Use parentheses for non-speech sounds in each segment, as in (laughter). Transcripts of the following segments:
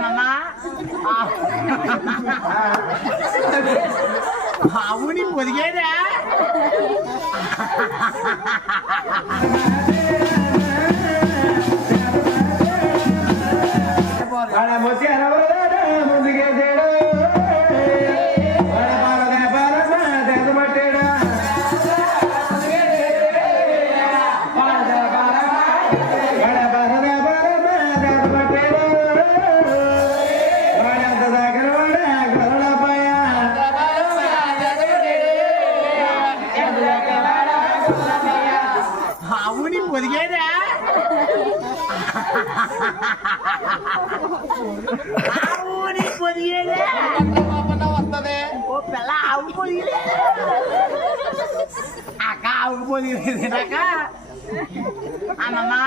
అమ్మమ్మా అవుని పొదిగేదా అవుని పొదిగేదా అవుని పొదిగేదా వస్తుంది ఓ పిల్ల ఆవు పొదిగలే అక్క ఆవు పొదిగలేదు అక్క అమ్మమ్మా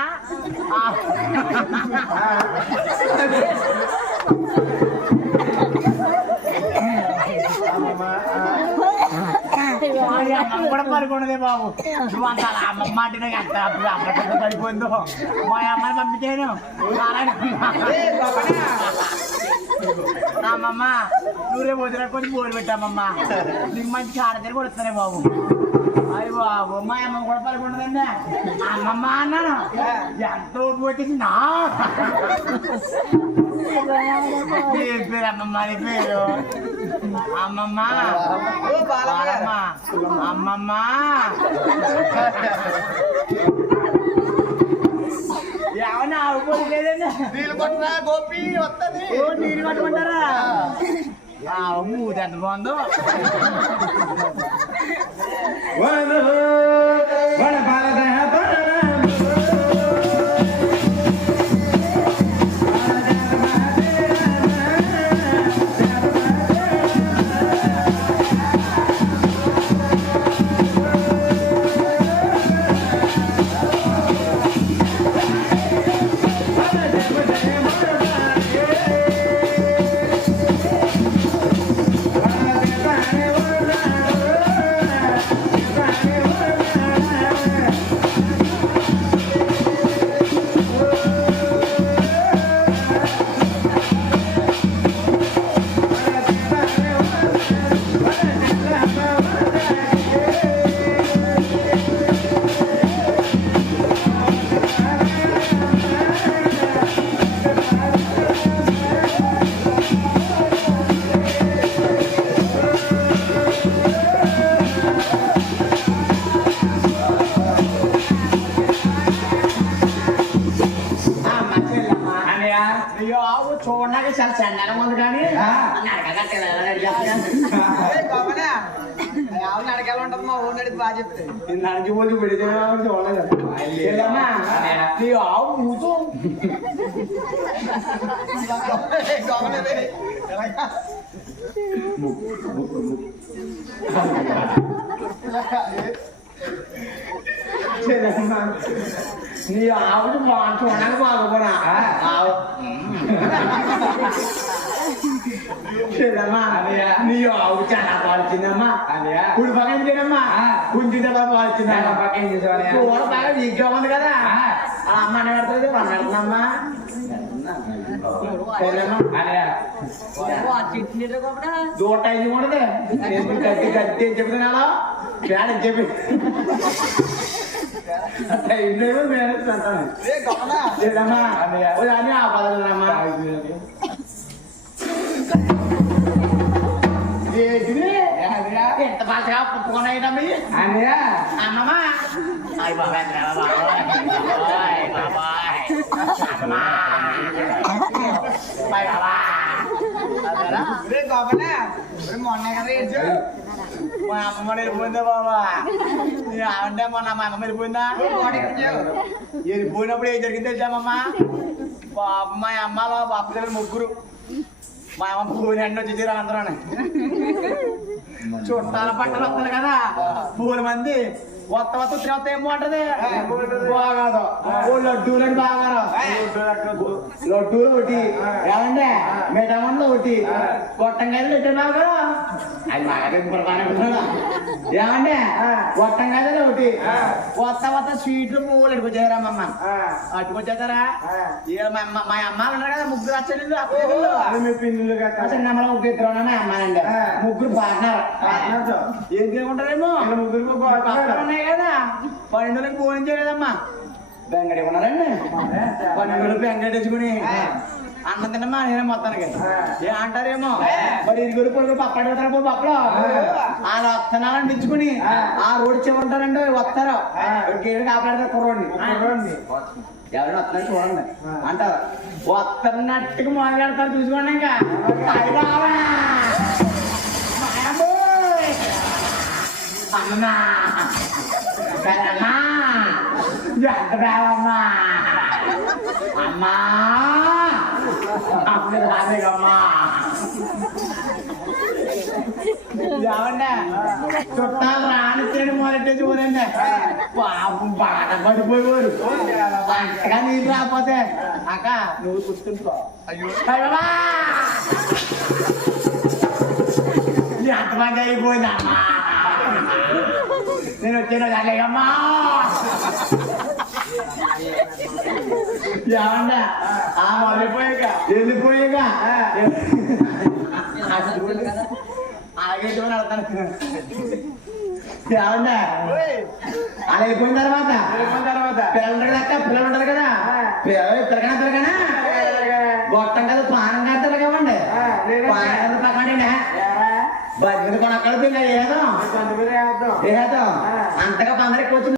పడుకున్నదే బాబు. నువ్వు అంత అలా అమ్మమ్మ అంటే నాకు అప్పుడు అమ్మ పడిపోయిందో. మా అమ్మాయి పంపించాను అమ్మమ్మ నువ్వే వదిన కొంచెం బోరు పెట్టామమ్మ నీకు మంచి కాడతలు కూడా వస్తానే బాబు. అయ్యి బాబు మా అమ్మ కూడా పడుకున్నదండి అమ్మమ్మ అన్నాను. ఎంత పోతుంది నా? పేరు పేరు అమ్మమ్మ నీ పేరు. అమ్మమ్మ. బాలమ్మ. అమ్మమ్మ. ఏమన్నా ఆవుకోదు లేదండి నీళ్ళు కొట్టరా గోపి వస్తుంది ఓ నీరు పట్టుకుంటారా మూది ఎంత బాగుందో. వాడు వాడ పాలక అయ్యో ఆవు చూడడానికి చాలా చండాలం ఉంది కానీ నడకగా తెల్లని ఆవు నడకెళ్ళ ఉంటుంది మా ఊరు నడిపి బాగా చెప్తే నడిచి పోతే పెడితే చూడలేదు చెల్లమ్మా నీ ఆవు మూతు గమనమే నీ ఆవుని బాగా చూడడానికి బాగోపోనా ఆవు చెల్లమ్మా నీ ఆవు చాలా పాల్చిందమ్మా కుడి పక్కన బాగా వీక్గా ఉంది కదా ఆ అమ్మ అని పెడుతుంది మన పెడుతుందమ్మా దూట ఇది ఉండదు నేను గట్టి గట్టి అని చెప్తున్నాను పేడ చెప్పి ఇంట్లో మేనేజ్ అంటాను ఏ గమన లేదమ్మా ఓ అని ఆ పదలమ్మా ఎంత బాగా పుట్టుకున్నాయినమ్మి అన్నయ్య అమ్మమ్మ అయ్య బాబాయ్ బాబాయ్ బాబాయ్ అమ్మా బాయ్ బాబాయ్ రే గమన మొన్న కదా ఏడ్చావు మా అమ్మమ్మ వెళ్ళిపోయిందా బాబా అంటే మొన్న మా అమ్మ వెళ్ళిపోయిందా వెళ్ళిపోయినప్పుడు ఏం జరిగింది తెలుసామమ్మా బాబు మా అమ్మలో బాబు దగ్గర ముగ్గురు. మా అమ్మ పూలు ఎండ వచ్చి అందరూ చుట్టాల పట్టలు వస్తుంది కదా పూల మంది. కొత్త కొత్త తర్వాత ఏమో అంటది. బాగాదు లడ్డూలని బాగారు. లడ్డూలు ఒకటి ఏమంటే మిఠామన్లో ఒకటి. ఆ. గొట్టంకాయలు పెట్టారు బాగా అది. ఏమంటే ఆ. గొట్టంకాయలు ఒకటి. కొత్త కొత్త స్వీట్లు పువ్వులు ఎట్టుకొచ్చారమ్మమ్మ ఆ, అట్టుకొచ్చేస్తారా ఆ. ఇక మా అమ్మ మా అమ్మ ఉన్నారు కదా ముగ్గురు అచ్చలు మీ చిన్న అమ్మలో ముగ్గురు ఇద్దరు ఉన్నాయి అమ్మానండి. ముగ్గురు పార్ట్నర్. ఏం పక్కన పార్ట్నర్. ఉన్నాయి కదా పన్నెండులకు భోజనం కదమ్మా బెంగడి ఉన్నారండి పన్నెండు బెంగడి తెచ్చుకుని అన్నం తిన్నమ్మా నేనే మొత్తానికి. ఏ అంటారేమో? మరి ఇరుగురు పొరుగు పక్కన పెడతారు పప్పులో? వాళ్ళు వస్తున్నారని తెచ్చుకుని ఆ. రోడ్డు చివరి ఉంటారండి వస్తారు? గేడు కాపాడతారు కుర్రోడిని. కుర్రోడిని. ఎవరైనా వస్తున్నారు చూడండి. అంటారు. వస్తున్నట్టుగా మాట్లాడతారు చూసుకోండి ఇంకా! అమ్మా. అమ్మా. చుట్టాలు రానిచ్చాడు మొదటి చూడండి పాపం బాగా పడిపోయేవారు. అంతగా నీళ్ళు రాకపోతే. అక్క నువ్వు గుర్తుంచుకో. అయ్యో. మంది ఎంతమంది అయిపోయిందమ్మా. నేను వచ్చిన దానికమ్మా ఏమన్నా ఆ వెళ్ళిపోయాక వెళ్ళిపోయాక అలాగే వెళ్తాను ఏమన్నా అలా అయిపోయిన తర్వాత అయిపోయిన తర్వాత. పిల్లలు ఉంటారు కదా. పిల్లలు ఉంటారు కదా పిల్లలు పిల్లకనా పిల్లకనా గొట్టం కదా పానం కదా తిరగమండి? పానం కదా పక్కండి బతికి కొనక్కడ ఏదో ఏదో అంతగా పందరికి వచ్చింది.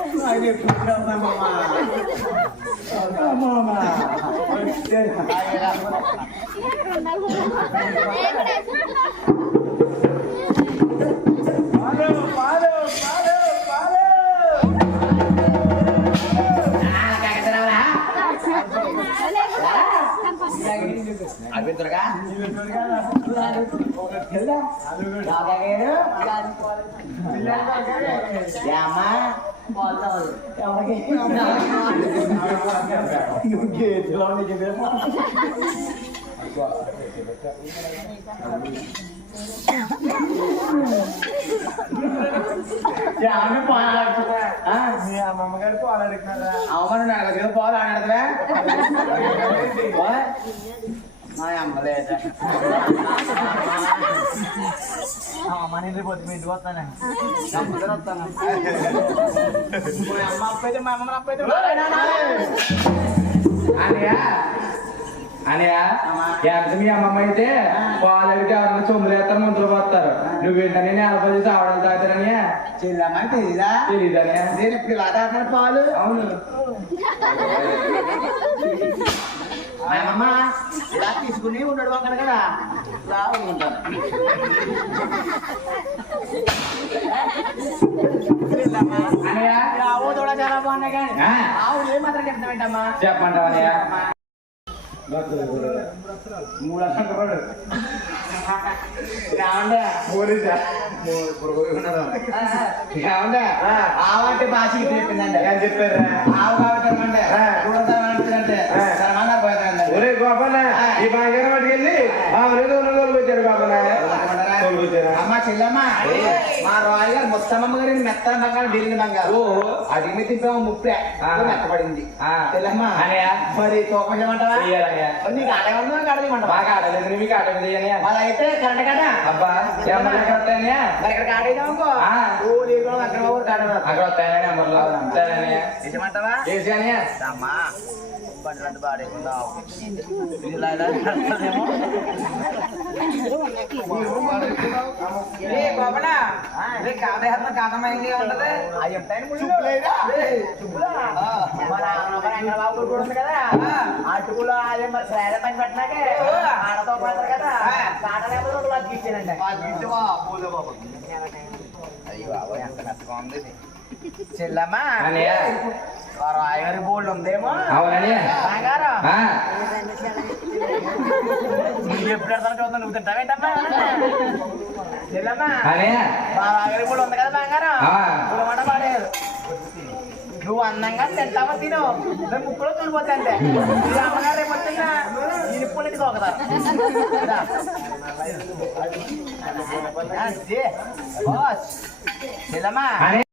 తాగేద్దాం అది ఎప్పుడు అమ్మా అమ్మా అభ్యంతరగా అమ్మా మీ అమ్మమ్మ గారు పాలు అడుగుతున్నారా అవమానం నాకు దగ్గర పోవాలి మా అమ్మలేట మన ఇంటికి పోతే మీ ఇంటికి వస్తానే. అమ్మ అప్పైతే మా అమ్మ అప్పైతే అనయా అనయా ఎంత మీ అమ్మమ్మ అయితే పాలు అడిగితే ఎవరన్నా సొమ్ములు వేస్తారు ముందులు పోతారు నువ్వేంటనే నేలపల్లి చావడం తాగుతారని చెల్లమ్మ తెలీదా? తెలీదనే నేను ఇప్పుడు వాతావరణ పాలు అవును మా అమ్మ తీసుకుని ఉండడు అక్కడ కదా. ఇలా ఉంటాను ఆవు చాలా బాగున్నాయి కానీ ఆ. ఆవు ఏ మాత్రం చెప్తామేంటమ్మా అనయా మూడు అసలు రావండి పోలీసా ఆవంటే భాష చెప్పిందండి చెప్పారా? ఆవు. చూడంటే ఆ. సరమాన పోయిందండి ఒరే గోపన్న ఈ బంగారం పట్టుకెళ్ళి ఆ రెండు వందల పెట్టాడు గోపన్న. అమ్మ చెల్లమ్మ మా రాయల్ గారు ముత్తమ్మ గారి మెత్తన బంగారం ఢిల్లీ బంగారం. ఓ. అది మీ తింటాము ముప్పే. మెత్తపడింది. చెల్లమ్మ. మరి తూకం చేయమంటావా? చెయ్యాలయ్య. నీకు ఆడేమన్నా కడదీయమంటావా బాగా ఆడలేదు మీకు ఆడలేదు అలా అయితే కరెంట్ కదా? అబ్బా మరి ఇక్కడ కాడేదామనుకో ఆ. ఓ నీకు కూడా అక్కడ అక్కడ వస్తాయని నెంబర్లో. నిజమంటావా చేసి అమ్మా ఇలా (laughs) అటుకులు అదే మరి శ్రేణ పని పెట్టినాకే ఆడతో పడతారు కదా. కాట లేకపోతే రెండు వాళ్ళకి ఇచ్చానండి అయ్యో ఎంత మెత్తగా ఉంది. చెల్లమ్మా. అవునని నువ్వు అందంగా తింటావా తిను నేను ముక్కులో తుడిపోతా అంతే ఈ అమ్మగారు రేపు వచ్చిందా నేను ఇప్పుడు ఇంటికి ఒకదా అన్నయ్య